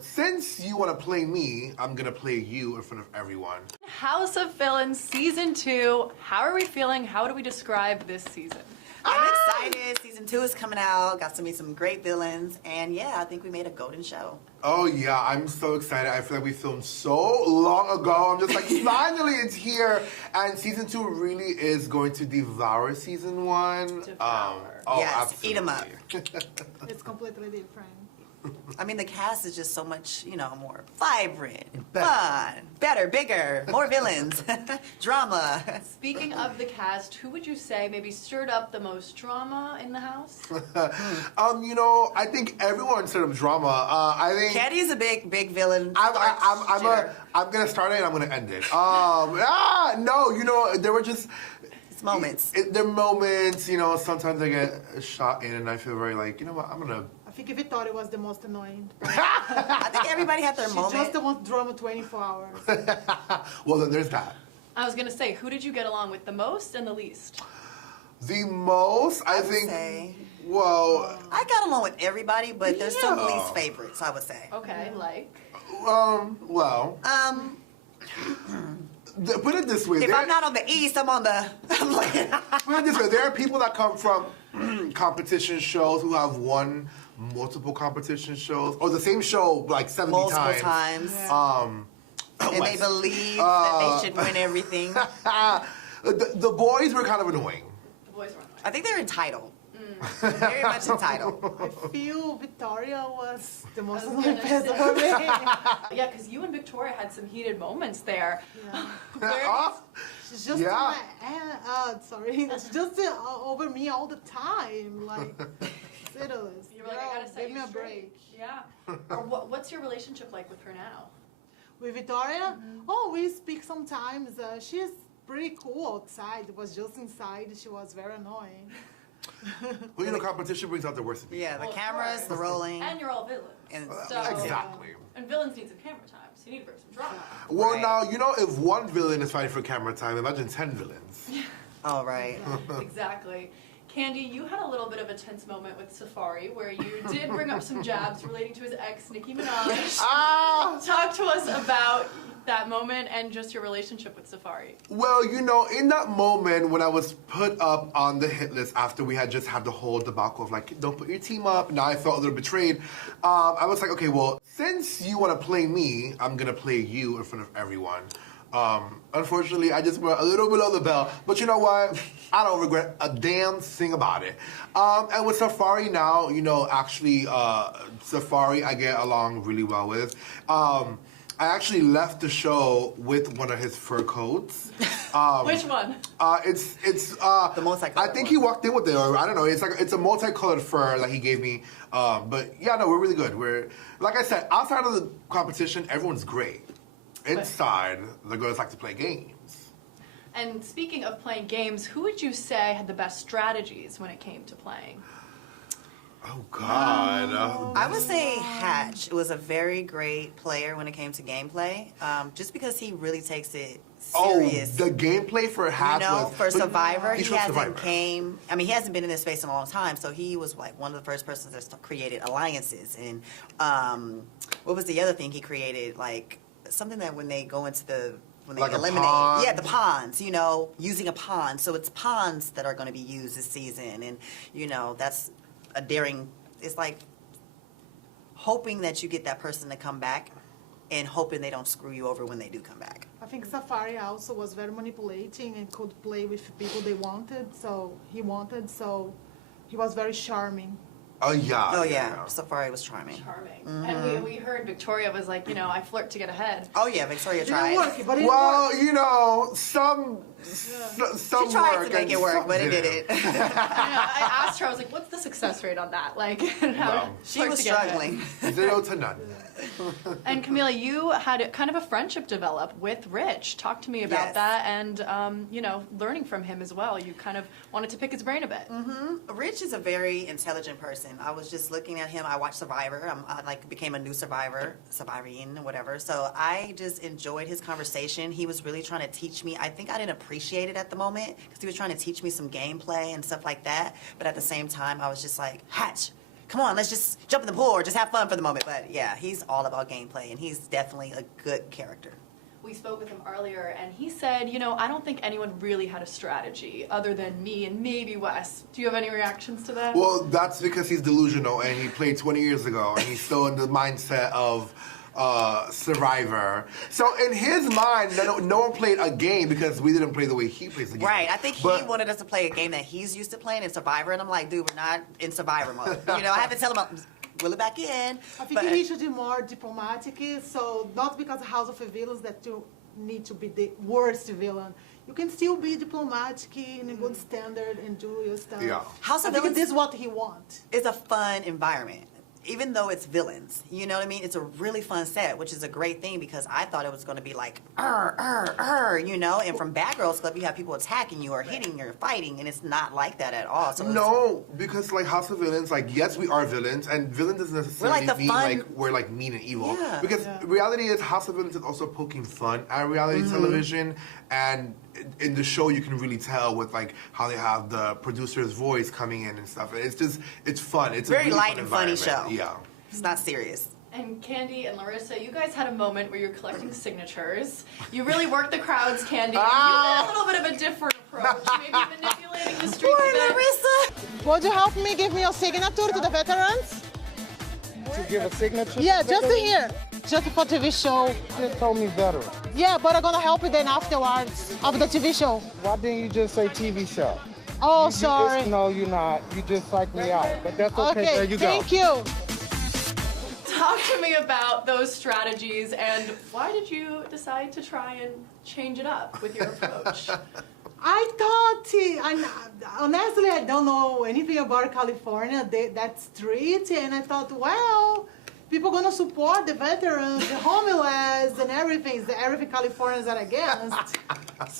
Since you want to play me, I'm going to play you in front of everyone. House of Villains Season 2. How are we feeling? How do we describe this season? I'm excited. Season 2 is coming out. Got to meet some great villains. And yeah, I think we made a golden show. Oh yeah, I'm so excited. I feel like we filmed so long ago. I'm just like, finally it's here. And Season 2 really is going to devour Season 1. Devour. Yes, absolutely. eat 'em up. It's completely different. I mean, the cast is just so much, more vibrant, fun, better, bigger, more villains, drama. Speaking of the cast, who would you say maybe stirred up the most drama in the house? I think everyone sort of drama. I think Kandy is a big villain. I'm gonna start it and I'm gonna end it. There were just It's moments. There are moments. Sometimes I get shot in and I feel very like, I'm gonna. I think Victoria was the most annoying. I think everybody had their moment. She just wants drama 24 hours. Well, then there's that. I was gonna say, who did you get along with the most and the least? The most, I think. Well, I got along with everybody, but there's some least favorites, I would say. Okay, like? Put it this way. If I'm not on the East, I'm on the... Put it this way. There are people that come from competition shows who have won multiple competition shows, or the same show like 70 Multiple times. Yeah. And they believe that they should win everything. The boys were kind of annoying. The boys were annoying. I think they're entitled. Very much entitled. I feel Victoria was the most annoying person for me. Yeah, because you and Victoria had some heated moments there. Yeah. She's just it's just over me all the time. Like, ridiculous. You were like, I gotta set give you me a straight. break. Yeah. Or what's your relationship like with her now? With Victoria? We speak sometimes. She's pretty cool outside. It was just inside. She was very annoying. Well, competition brings out the worst in people. Yeah, the cameras, the rolling. And you're all villains. Exactly. And villains need some camera time, so you need to bring some drama. Well, Right. now, if one villain is fighting for camera time, imagine 10 villains. Oh, right. Exactly. Kandy, you had a little bit of a tense moment with Safaree where you did bring up some jabs relating to his ex, Nicki Minaj. Talk to us about that moment and just your relationship with Safaree. Well, in that moment when I was put up on the hit list after we had just had the whole debacle of like, don't put your team up, now I felt a little betrayed, I was like, okay, well, since you want to play me, I'm going to play you in front of everyone. Unfortunately, I just went a little below the belt, but you know what? I don't regret a damn thing about it. And with Safaree now, actually, Safaree I get along really well with. I actually left the show with one of his fur coats. Which one? It's the multicolored I think he walked in with it, or I don't know. It's a multicolored fur that he gave me. But yeah, no, we're really good. We're, like I said, outside of the competition, everyone's great. Inside, the girls like to play games. And speaking of playing games, who would you say had the best strategies when it came to playing? Oh, God. I would say Hatch was a very great player when it came to gameplay, just because he really takes it serious. Oh, the gameplay for Hatch was... for Survivor, he hasn't Survivor. he hasn't been in this space in a long time, so he was like one of the first persons that created alliances. And what was the other thing he created? Like, something that when they go into when they like eliminate, a pond. the ponds, using a pond. So it's ponds that are going to be used this season, and that's a daring. It's like hoping that you get that person to come back, and hoping they don't screw you over when they do come back. I think Safaree also was very manipulating and could play with people they wanted, so he was very charming. Oh, yeah. Oh, yeah. Safaree was charming. Charming. And we heard Victoria was like, I flirt to get ahead. Oh, yeah, Victoria tried. Didn't work, but it Well, some She tried to make it work, but it didn't. I asked her, I was like, what's the success rate on that? Like, she was struggling. 0 to none. And Camilla, you had kind of a friendship develop with Rich. Talk to me about that and, learning from him as well. You kind of wanted to pick his brain a bit. Rich is a very intelligent person. I was just looking at him. I watched Survivor. I became a new Survivorian, whatever. So I just enjoyed his conversation. He was really trying to teach me. I think I didn't appreciate it at the moment because he was trying to teach me some gameplay and stuff like that. But at the same time, I was just like, Hatch, come on, let's just jump in the pool or just have fun for the moment. But yeah, he's all about gameplay, and he's definitely a good character. We spoke with him earlier, and he said, you know, I don't think anyone really had a strategy other than me and maybe Wes. Do you have any reactions to that? Well, that's because he's delusional, and he played 20 years ago, and he's still in the mindset of Survivor. So in his mind, no one played a game because we didn't play the way he plays the game. Right. I think he wanted us to play a game that he's used to playing in Survivor, and I'm like, dude, we're not in Survivor mode. You know, I have to tell him, will it back in. I think he should be more diplomatic. So not because House of Villains that you need to be the worst villain. You can still be diplomatic in a good standard and do your stuff. Yeah. House of Villains, Villains this is what he wants. is a fun environment. Even though it's villains, you know what I mean? It's a really fun set, which is a great thing because I thought it was going to be like, you know? And from Bad Girls Club, you have people attacking you or hitting you or fighting, and it's not like that at all. So No, because like House of Villains, like yes, we are villains, and villain doesn't necessarily mean like we're like mean and evil. Yeah. Because reality is House of Villains is also poking fun at reality television, and in the show you can really tell with like how they have the producer's voice coming in and stuff. It's fun. It's very a really light fun and funny show. Yeah. It's not serious. And Kandy and Larissa, you guys had a moment where you're collecting signatures. You really worked the crowds, Kandy. You had a little bit of a different approach, maybe manipulating the streets a bit. Larissa! Would you help me give me your signature to the veterans? To give a signature? Yeah, just here. Just for TV show. You just told me veteran. Yeah, but I'm gonna help you then afterwards of the TV show. Why didn't you just say TV show? Oh, sorry. No, you're not. You just psyched me out. But that's okay. There you go. Thank you. Talk to me about those strategies and why did you decide to try and change it up with your approach? I thought, honestly, I don't know anything about California, that street, and I thought, well, people gonna support the veterans, the homeless, and everything Californians are against.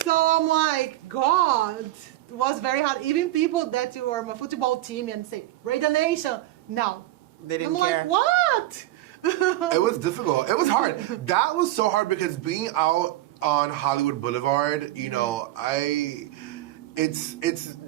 So I'm like, God, it was very hard. Even people that were my football team and say, Raid the Nation, no. They didn't I'm care. like, what? It was difficult. It was hard. That was so hard because being out on Hollywood Boulevard, you know, it's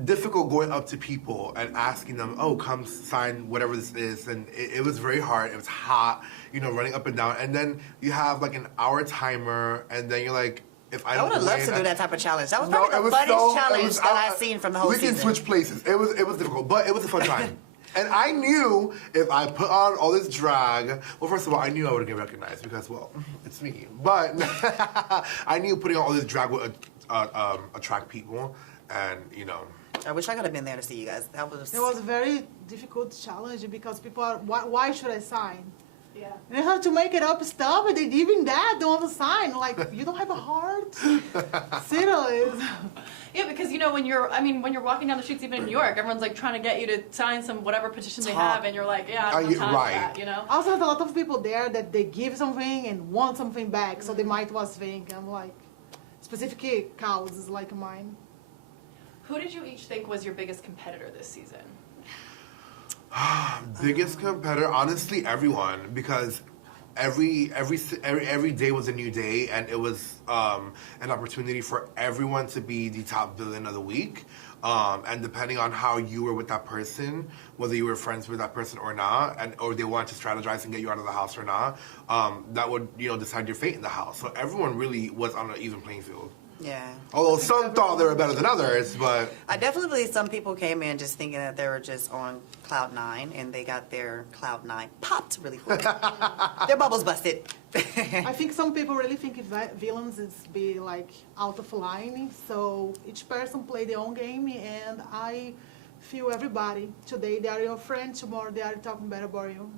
difficult going up to people and asking them, oh, come sign whatever this is. And it was very hard. It was hot, you know, running up and down. And then you have like an hour timer, and then you're like, if I I don't would have loved win, to do that type of challenge. That was No, probably it the was funniest so- it challenge was- that I've seen from the whole season. We can switch places. It was difficult, but it was a fun time. And I knew if I put on all this drag, well, first of all, I knew I would get recognized because, well, it's me. But I knew putting on all this drag would attract people, and you know. I wish I could have been there to see you guys. That was. It was a very difficult challenge because people are, why should I sign? Yeah. And I had to make it up stuff, and even that don't have a sign. Like, you don't have a heart? Seriously. Yeah, because you know when you're walking down the streets even in New York, everyone's like trying to get you to sign some whatever petition they have, and you're like, yeah, I don't have time for that, you know. I also had a lot of people there that they give something and want something back, so they might was think. I'm like, specific causes like mine. Who did you each think was your biggest competitor this season? Biggest competitor, honestly, everyone, because every day was a new day, and it was an opportunity for everyone to be the top villain of the week. And depending on how you were with that person, whether you were friends with that person or not, or they wanted to strategize and get you out of the house or not, that would decide your fate in the house. So everyone really was on an even playing field. Yeah. Although some thought they were better than others, but I definitely believe some people came in just thinking that they were just on cloud nine, and they got their cloud nine popped really quick. Their bubbles busted. I think some people really think villains is be like out of line, so each person play their own game, and I feel everybody. Today they are your friend, tomorrow they are talking bad about you.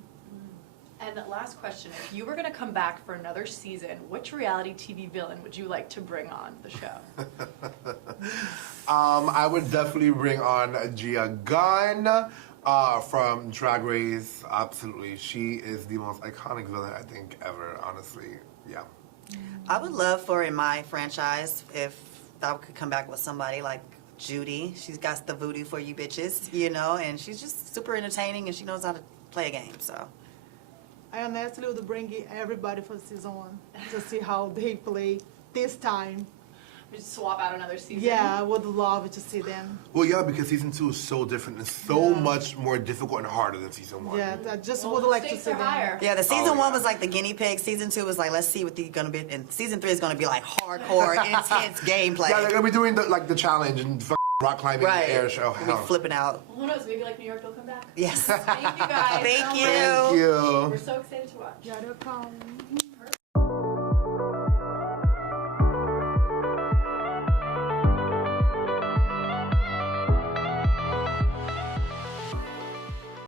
And last question, if you were going to come back for another season, which reality TV villain would you like to bring on the show? I would definitely bring on Gia Gunn from Drag Race. Absolutely. She is the most iconic villain, I think, ever, honestly. Yeah. I would love for in my franchise if I could come back with somebody like Judy. She's got the voodoo for you bitches, and she's just super entertaining, and she knows how to play a game, so. I honestly would bring everybody for season 1 to see how they play this time. just swap out another season. Yeah, I would love to see them. Well, yeah, because season 2 is so different and so much more difficult and harder than season 1. Yeah, I just Well, would the like to stakes see are them. higher. Yeah, the season Oh, one yeah. was like the guinea pig. Season 2 was like, let's see what they're gonna be, and season 3 is gonna be like hardcore, intense gameplay. Yeah, they're gonna be doing the challenge and rock climbing right. air show. We'll be flipping out. Well, who knows? Maybe like New York, they'll come back. Yes. Thank you guys. Thank so you. much. Thank you. We're so excited to watch. Yeah, they'll come.